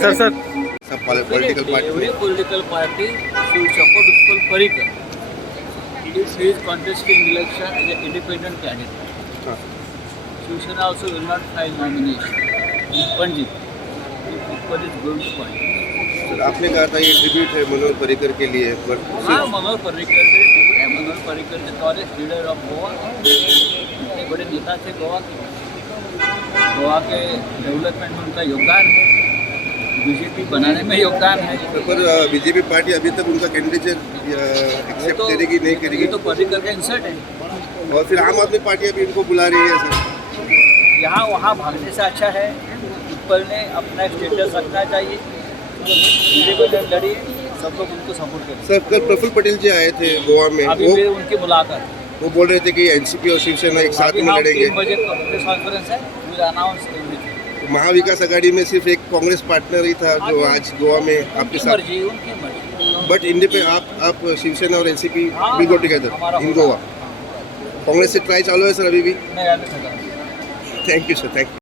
Sir sir सब political party Every political party should support Utpal Parikar if he is contesting election as an independent candidate. हाँ. Shivsena also will not file nomination. Panji, Utpal is going to Panji. Sir आपने कहा था ये ट्रिब्यूट है मनोहर पर्रिकर के लिए पर हाँ, मनोहर पर्रिकर के ट्रिब्यूट है। मनोहर Parrikar the tallest leader of Goa, इतने बड़े नेता थे गोवा के डेवलपमेंट में उनका योगदान है, बीजेपी बनाने में योगदान है। पर बीजेपी पार्टी अभी तक उनका कैंडिडेचर एक्सेप्ट करेगी नहीं करेगी ये तो पर्रिकर का इंसल्ट है। और फिर आम आदमी पार्टी अभी इनको बुला रही है सर यहाँ वहाँ भागने से अच्छा है उत्पल ने अपना स्टेटस रखना चाहिए, इंडिपेंडेंट लड़िए, सब लोग उनको सपोर्ट करें। सर कल प्रफुल्ल पटेल जी आए थे गोवा में अभी मेरे उनकी मुलाकात वो बोल रहे थे कि एनसीपी और शिवसेना एक साथ अभी में हाँ, लड़ेंगे 3 बजे प्रेस कॉन्फ्रेंस है, विल अनाउंस एवरीथिंग। महाविकास आघाड़ी में सिर्फ एक कांग्रेस पार्टनर ही था जो आज गोवा में आपके उनकी साथ मर्जी, उनकी मर्जी। बट इंडिपेंडेंट आप शिवसेना और एनसीपी हाँ, विल गो टुगेदर हमारा इन गोवा कांग्रेस से ट्राई चालू है सर अभी भी नहीं, अभी खत्म। Thank you sir thank you